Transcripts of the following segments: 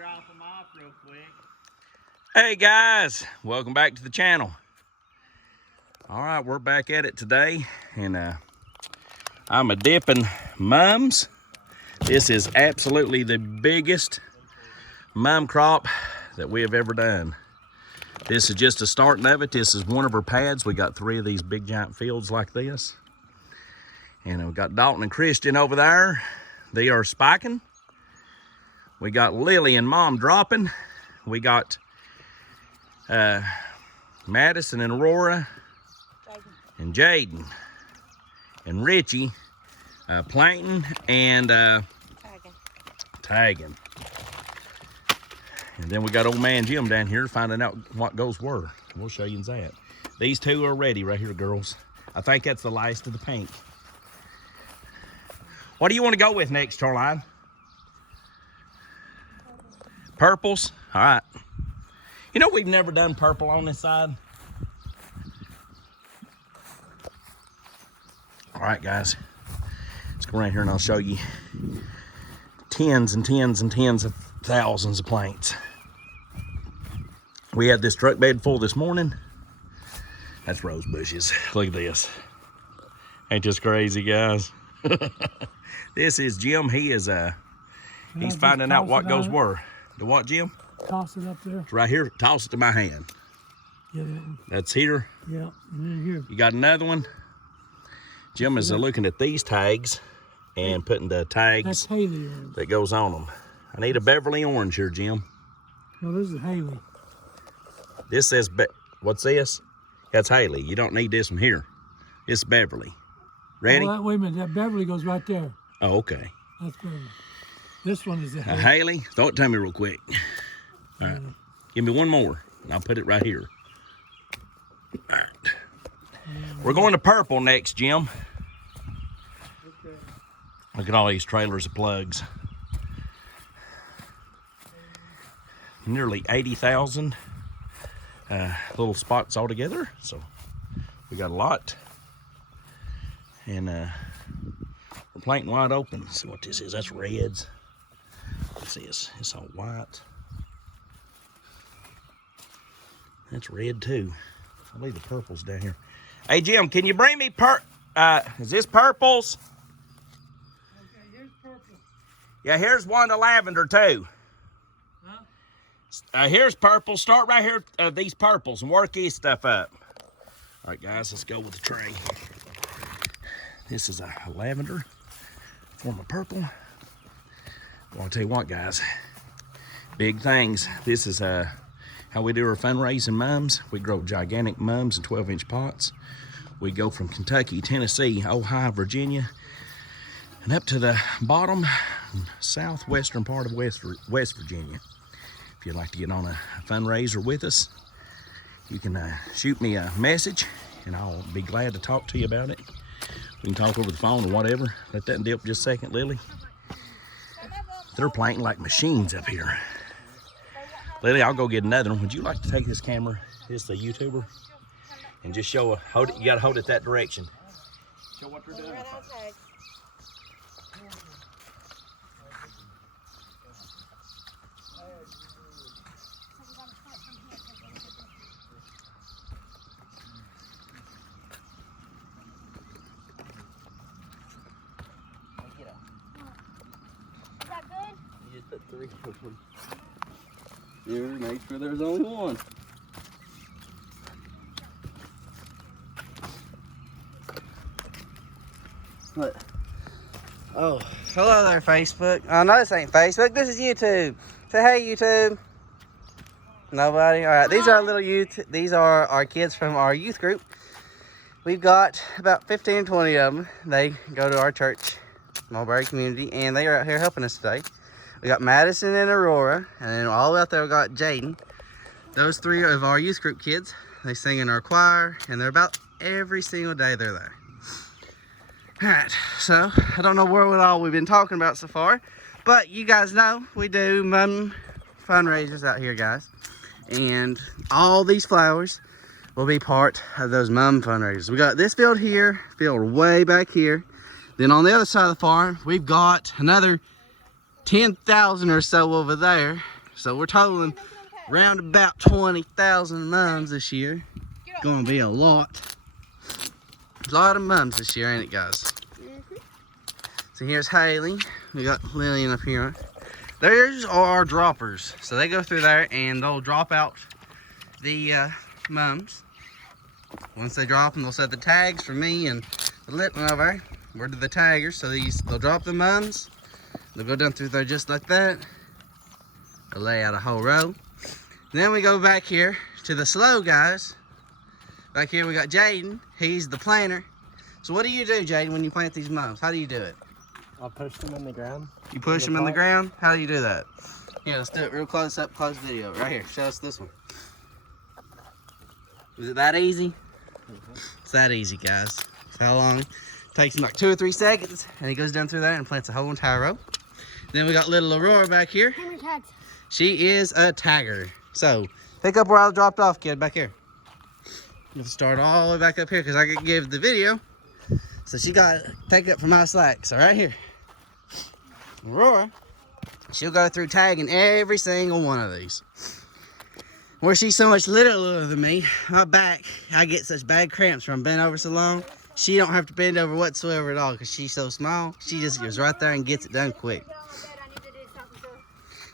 drop them off real quick. Hey guys, welcome back to the channel. All right, we're back at it today, and I'm dipping mums. This is absolutely the biggest mum crop that we have ever done. This is just a starting of it. This is one of our pads. We got 3 of these big giant fields like this. And we've got Dalton and Christian over there. They are spiking. We got Lily and Mom dropping. We got Madison and Aurora and Jaden and Richie planting and tagging. And then we got old man Jim down here finding out what goes where. We'll show you that. These 2 are ready right here, girls. I think that's the last of the pink. What do you want to go with next, Caroline? Purples? All right. You know we've never done purple on this side? All right, guys. Let's go around here and I'll show you tens and tens and tens of thousands of plants. We had this truck bed full this morning. That's rose bushes. Look at this. Ain't this crazy, guys? This is Jim. He is he's finding out what goes where. The what, Jim? Toss it up there. It's right here. Toss it to my hand. Get it. That's here. Yeah, and then here. You got another one. Jim is looking at these tags and putting the tags That's Haley orange. that goes on them. I need a Beverly orange here, Jim. No, this is Haley. This says, what's this? That's Haley. You don't need this one here. It's Beverly. Ready? Oh, wait a minute. That Beverly goes right there. Oh, okay. That's Beverly. This one is the Haley. Haley, throw it to me real quick. All right. Give me one more, and I'll put it right here. All right. We're going to purple next, Jim. Okay. Look at all these trailers of plugs. Nearly 80,000 little spots altogether. So we got a lot. And we're planting wide open. Let's see what this is. That's reds. What's this? It's all white. That's red too. I believe the purple's down here. Hey Jim, can you bring me is this purples? Okay, here's purple. Yeah, here's one of lavender too. Huh? Here's purple. Start right here, these purples, and work this stuff up. All right, guys, let's go with the tray. This is a lavender form of purple. Well, I'll tell you what, guys, big things. This is how we do our fundraising mums. We grow gigantic mums in 12-inch pots. We go from Kentucky, Tennessee, Ohio, Virginia, and up to the bottom southwestern part of West Virginia. If you'd like to get on a fundraiser with us, you can shoot me a message, and I'll be glad to talk to you about it. We can talk over the phone or whatever. Let that dip just a second, Lily. They're planting like machines up here. Lily, I'll go get another one. Would you like to take this camera? It's the YouTuber. And just show hold it. You gotta hold it that direction. Show what they're doing. Is that good? You just put 3 of them. Here, make sure there's only one. What? Oh, hello there, Facebook. Oh, no, this ain't Facebook. This is YouTube. Say hey, YouTube. Nobody? All right, these are our little youth. These are our kids from our youth group. We've got about 15, 20 of them. They go to our church, Mulberry Community, and they are out here helping us today. We got Madison and Aurora, and then all out there we got Jaden. Those 3 of our youth group kids. They sing in our choir, and they're about every single day they're there. All right, so I don't know what all we've been talking about so far, but you guys know we do mum fundraisers out here, guys. And all these flowers will be part of those mum fundraisers. We got this field here, field way back here. Then on the other side of the farm, we've got another 10,000 or so over there. So we're totaling around about 20,000 mums this year. Gonna be a lot. A lot of mums this year, ain't it, guys? So here's Haley. We got Lillian up here. There's our droppers. So they go through there and they'll drop out the mums. Once they drop them, they'll set the tags for me and the little one over there. We're to the taggers. So they'll drop the mums. They'll go down through there just like that. They'll lay out a whole row. Then we go back here to the slow guys. Back here we got Jaden. He's the planter. So what do you do, Jaden, when you plant these mums? How do you do it? I'll push them in the ground. You push them in the ground? How do you do that? Yeah, let's do it real close up, close video. Right here, show us this one. Is it that easy? It's that easy, guys. So how long? It takes him like 2 or 3 seconds, and he goes down through there and plants a whole entire row. Then we got little Aurora back here. How many tags? She is a tagger. So pick up where I dropped off, kid, back here. We'll start all the way back up here because I could give the video. So she got take up from my slack. So right here, Aurora, she'll go through tagging every single one of these. Where she's so much littler than me, my back, I get such bad cramps from bent over so long. She don't have to bend over whatsoever at all because she's so small. She just goes right there and gets it done quick.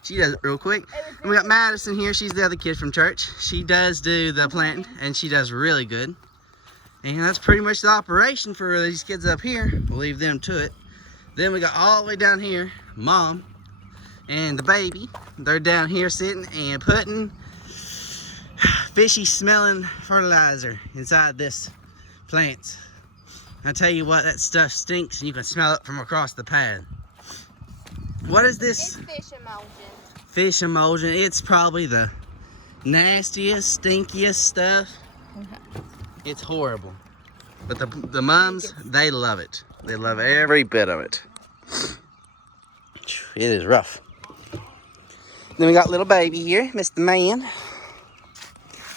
She does it real quick. And we got Madison here. She's the other kid from church. She does do the planting, and she does really good. And that's pretty much the operation for these kids up here. We'll leave them to it. Then we got all the way down here, Mom and the baby. They're down here sitting and putting fishy smelling fertilizer inside this plant. I tell you what, that stuff stinks and you can smell it from across the pad. What is this? It's fish emulsion. Fish emulsion. It's probably the nastiest, stinkiest stuff. It's horrible. But the mums, they love it. They love every bit of it. It is rough. Then we got little baby here, Mr. Man.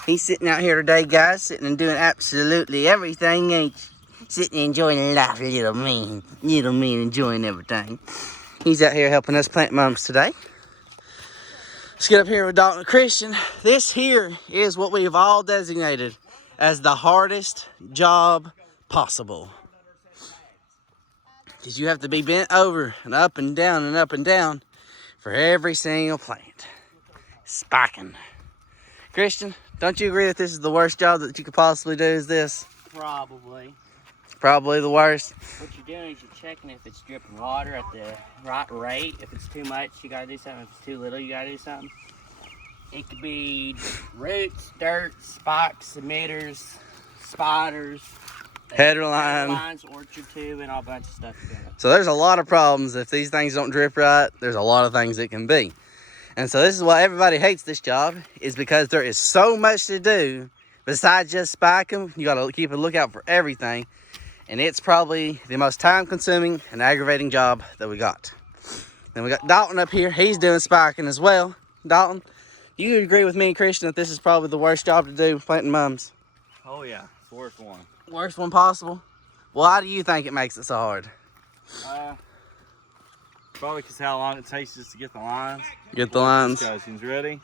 He's sitting out here today, guys, sitting and doing absolutely everything. Ain't you? Sitting and enjoying life, little man. Little man enjoying everything. He's out here helping us plant mums today. Let's get up here with Dalton and Christian. This here is what we've all designated as the hardest job possible. Because you have to be bent over and up and down and up and down for every single plant. Spiking. Christian, don't you agree that this is the worst job that you could possibly do is this? Probably. Probably the worst. What you're doing is you're checking if it's dripping water at the right rate. If it's too much, you gotta do something. If it's too little, you gotta do something. It could be roots, dirt, spikes, emitters, spiders, Header line. lines, orchard tube, and all bunch of stuff together. So there's a lot of problems. If these things don't drip right, there's a lot of things it can be. And so this is why everybody hates this job, is because there is so much to do besides just spike them. You gotta keep a lookout for everything. And it's probably the most time-consuming and aggravating job that we got. Then we got Dalton up here. He's doing spiking as well. Dalton, you agree with me and Christian that this is probably the worst job to do, planting mums? Oh yeah, it's the worst one. Worst one possible? Why do you think it makes it so hard? Probably because how long it takes just to get the lines. Get the lines. Discussion's ready.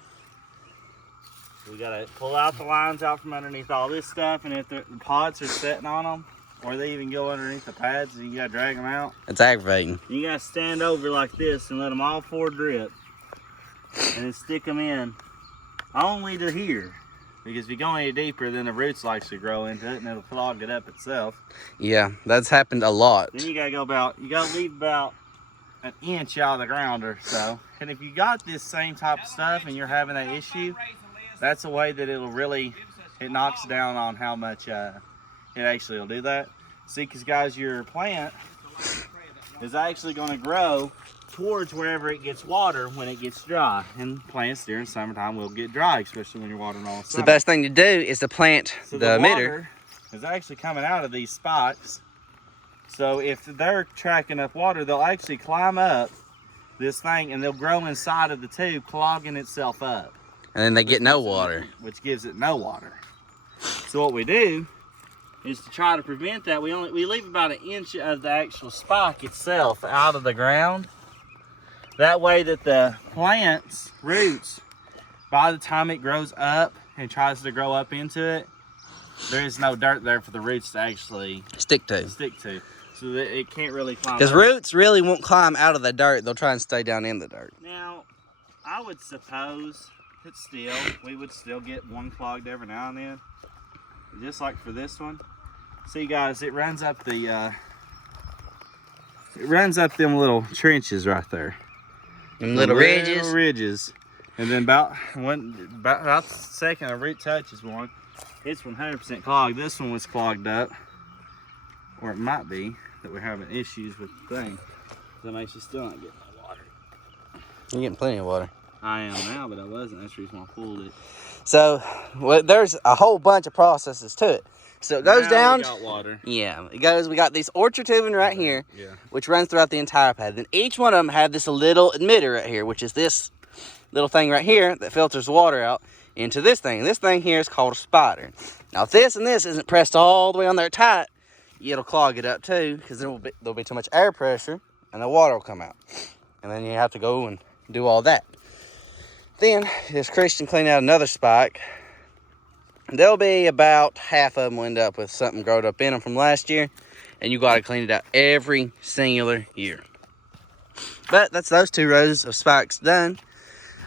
We gotta pull out the lines out from underneath all this stuff, and if the pods are sitting on them, or they even go underneath the pads, and you gotta drag them out. It's aggravating. You gotta stand over like this and let them all 4 drip, and then stick them in only to here. Because if you go any deeper, then the roots likes to grow into it, and it'll clog it up itself. Yeah, that's happened a lot. Then you gotta leave about an inch out of the ground or so. And if you got this same type of stuff and you're having that issue, that's the way that it knocks down on how much it actually will do that. See, because guys, your plant is actually going to grow towards wherever it gets water when it gets dry. And plants during summertime will get dry, especially when you're watering all the So the best thing to do is to plant so the emitter. water is actually coming out of these spikes. So if they're tracking up water, they'll actually climb up this thing and they'll grow inside of the tube, clogging itself up. And then they get no water. Which gives it no water. So what we do is to try to prevent that, we leave about an inch of the actual spike itself out of the ground. That way that the plant's roots, by the time it grows up and tries to grow up into it, there is no dirt there for the roots to actually Stick to. stick to. So that it can't really climb Because up. roots really won't climb out of the dirt. They'll try and stay down in the dirt. Now, I would suppose that we would still get one clogged every now and then. Just like for this one. See guys, it runs up the them little trenches right there. Them little ridges. Little ridges. And then about the second a root touches one, it's 100% clogged. This one was clogged up. Or it might be that we're having issues with the thing. That makes you still not getting no water. You're getting plenty of water. I am now, but I wasn't. That's the reason why I pulled it. So, well, there's a whole bunch of processes to it. So it goes Now down. we got water. Yeah, it goes. We got these orchard tubing right here, Yeah. which runs throughout the entire pad. Then each one of them have this little emitter right here, which is this little thing right here that filters the water out into this thing. This thing here is called a spider. Now, if this and this isn't pressed all the way on there tight, it'll clog it up too, because there'll be too much air pressure, and the water will come out. And then you have to go and do all that. Then, as Christian cleaned out another spike, there'll be about half of them will end up with something growed up in them from last year, and you got to clean it out every singular year. But that's those 2 rows of spikes done.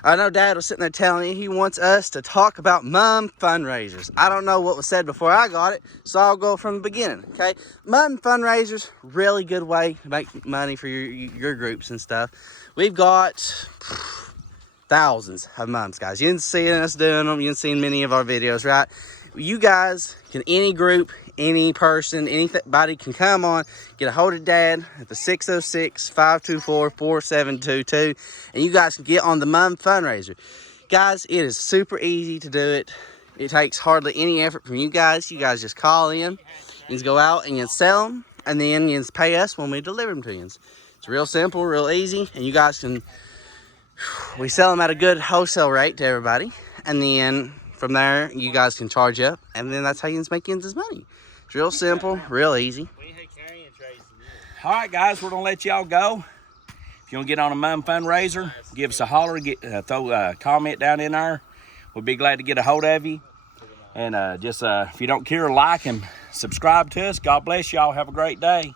I know Dad was sitting there telling me he wants us to talk about mom fundraisers. I don't know what was said before I got it, so I'll go from the beginning, okay? Mom fundraisers, really good way to make money for your groups and stuff. We've got thousands of moms, guys. You can see us doing them. You can see many of our videos, right? You guys can, any group, any person, anybody can come on, get a hold of Dad at the 606-524-4722, and you guys can get on the Mom Fundraiser. Guys, it is super easy to do it. It takes hardly any effort from you guys. You guys just call in, you just go out and you sell them, and then you just pay us when we deliver them to you. It's real simple, real easy, and you guys can, we sell them at a good wholesale rate to everybody, and then from there, you guys can charge up, and then that's how you can make ends money. It's real simple, real easy. All right, guys, we're going to let y'all go. If you want to get on a Mom Fundraiser, give us a holler, throw a comment down in there. We'll be glad to get a hold of you. And if you don't care, like and subscribe to us. God bless y'all. Have a great day.